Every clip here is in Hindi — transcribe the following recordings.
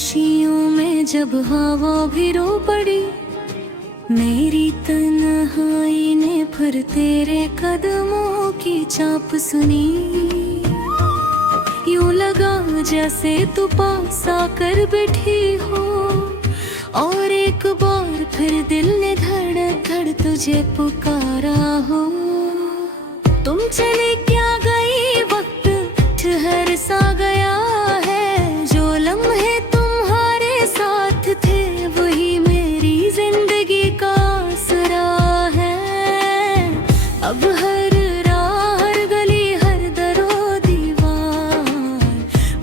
खामोशियों में जब हवा भी रो पड़ी, मेरी तन्हाई ने फिर तेरे कदमों की चाप सुनी। यूं लगा जैसे तू पास आकर बैठी हो, और एक बार फिर दिल ने धड़क धड़ तुझे पुकारा हो। तुम चले क्या गई, वक्त ठहर सा गया है, जो लम्हे तुम्हारे साथ थे वही मेरी जिंदगी का आसरा है। अब हर राह, हर गली, हर दरो दीवार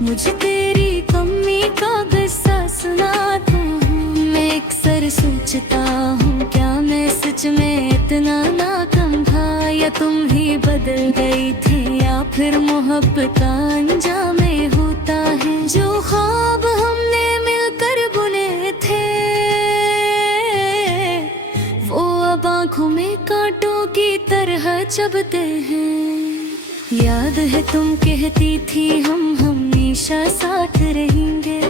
मुझे तेरी कमी का किस्सा सुनाता हूँ। मैं अक्सर सोचता हूँ, क्या मैं सच में इतना नाकाम था, या तुम ही बदल गई थी, या फिर मोहब्बत अंजाम होता है। जो ख्वाब हमने मिलकर बुने थे, वो अब आँखों में कांटों की तरह चुभते हैं। याद है तुम कहती थी हम हमेशा साथ रहेंगे,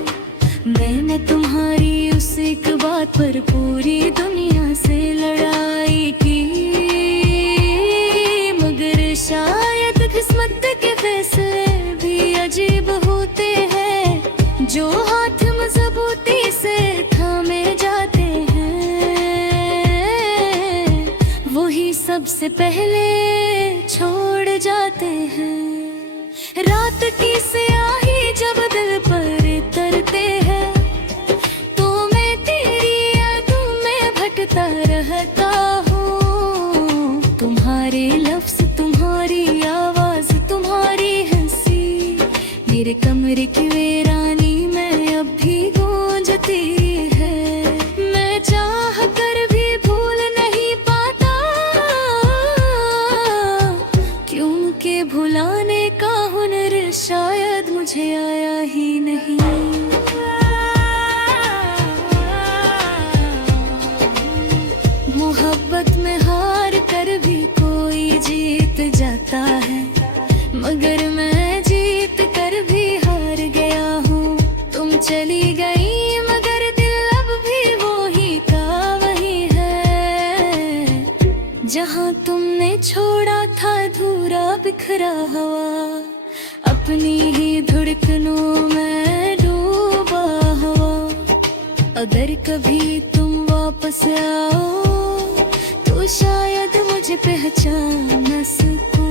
मैंने तुम्हारी उस एक बात पर पूरी दुनिया से लड़ाई की। मगर शायद किस्मत के फैसले भी अजीब होते हैं, जो हाथ मजबूती से थामे जाते हैं, वही सबसे पहले छोड़ जाते हैं। रात की स्याही जब दिल पर तरते हैं, तो मैं तेरी यादों में भटकता रहता हूँ। तुम्हारे लफ्ज़, तुम्हारी आवाज़, तुम्हारी हंसी मेरे कमरे की वीरानी में अब भी गूंजती है। मैं चाह कर भी भूल नहीं पाता, क्योंकि भुलाने का हुनर शायद मुझे आया ही नहीं। मोहब्बत में हार कर भी कोई जीत जाता है, मगर मैं जीत कर भी हार गया हूँ। तुम चली गई मगर दिल अब भी वही का वही है, जहाँ तुमने छोड़ा था अधूरा बिखरा हुआ, अपनी ही धड़कनों में डूबा हुआ। अगर कभी तुम वापस आओ तो शायद मुझे पहचान न सको,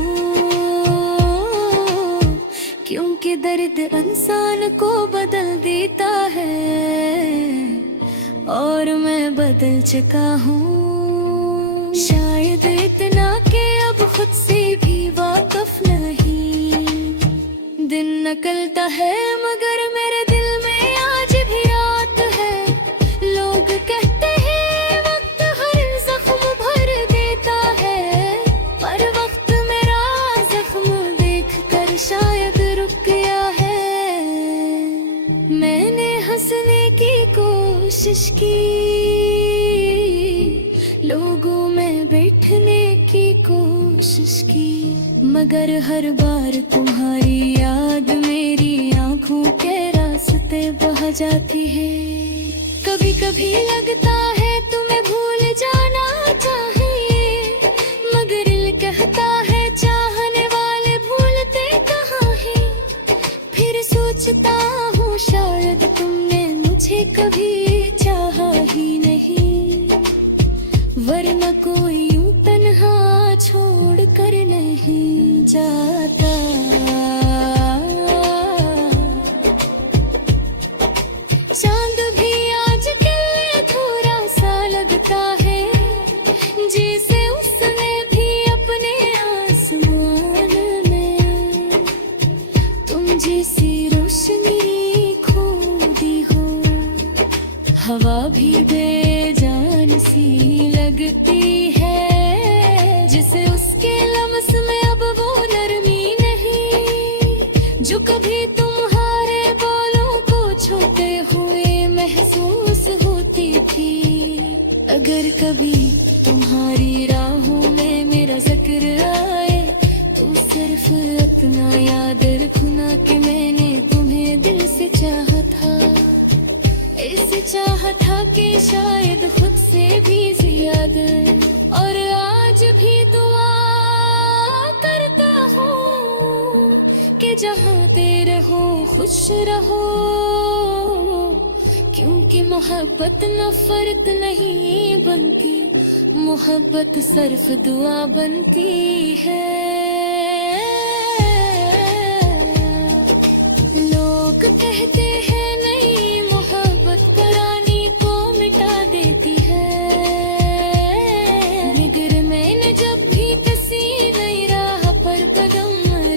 क्योंकि दर्द इंसान को बदल देता है, और मैं बदल चुका हूँ। शायद इतना कि अब खुद से भी वाकिफ नहीं, दिन निकलता है मगर मेरे दिल में आज भी आत है। लोग कहते हैं वक्त हर जख्म भर देता है, पर वक्त मेरा जख्म देख कर शायद रुक गया है। मैंने हंसने की कोशिश की, लोगों में बैठने की कोशिश की, मगर हर बार तुम्हारी याद मेरी आंखों के रास्ते बह जाती है। कभी कभी लगता है तुम्हें भूल जाना चाहिए, मगर दिल कहता है चाहने वाले भूलते कहाँ हैं। फिर सोचता हूँ शायद तुमने मुझे कभी चाहा ही नहीं, वरना कोई यूं तन्हा छोड़ कर नहीं जाता। चांद भी आज के थोड़ा सा लगता है, जैसे उसने भी अपने आसमान में तुम जैसी रोशनी खो दी हो। हवा भी बेजान सी लगती है, जिसे उसके लम्स में अब वो नरमी नहीं, जो कभी तुम्हारे बोलों को छूते हुए महसूस होती थी। अगर कभी तुम्हारी राहों में मेरा जिक्र आए, तो सिर्फ अपना याद रखना कि मैंने तुम्हें दिल से चाहा था। ऐसे चाहा था कि शायद खुद से भी ज्यादा, और आज भी दुआ करता हूँ कि जहाँ तेरे हो खुश रहो, क्योंकि मोहब्बत नफरत नहीं बनती, मोहब्बत सिर्फ दुआ बनती है। लोग कहते हैं नहीं मोहब्बत पुरानी को मिटा देती है, मगर मैंने जब भी किसी नई राह पर कदम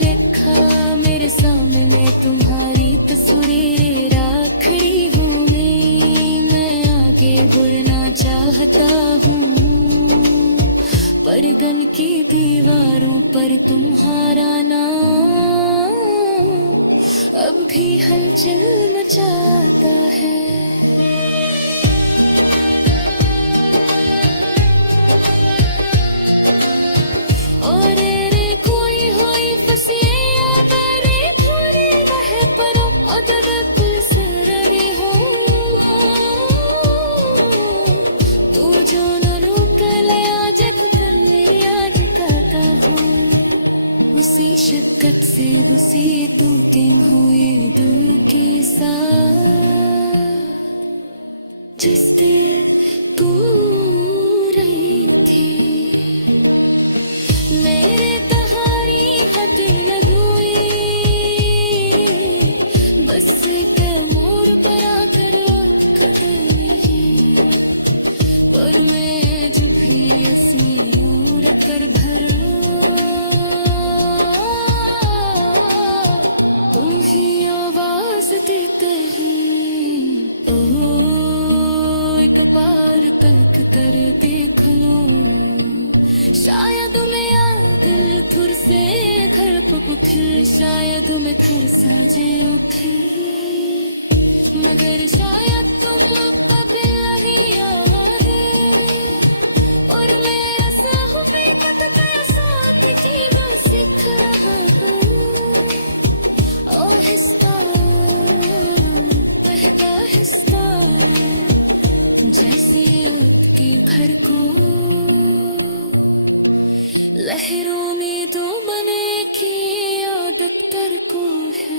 रखा, मेरे सामने तुम्हारी तस्वीर खड़ी हूँ, मैं आगे बढ़ना चाहता हूँ, पर गल की दीवारों पर तुम्हारा नाम अब भी हलचल मचाता है। और रे कोई होई फसिया बरे थोड़ी रह परो अदरक सररी हो, तू जो न रुक लया जब तन्ने याद करता हूँ, उसी शिद्दत से उसी टूटे हुए दिल के साथ जिस दिल तू रही थी, मेरे तहारी हद न हुई, बस एक मोड़ पर आकर नहीं, पर मैं जब भी ऐसी उड़ कर भर देते ही, ओ एक बार तक कर देख लो, शायद मैं दिल थुर से घर पर उठे, शायद मैं घर साजे उठे, मगर शायद तुम नहीं आए, और मैं ऐसा हूँ बेकत का साथ की बस सीख रहा हूँ, आहिस्ता जैसे के घर को लहरों में तो बने की आदत कर को है।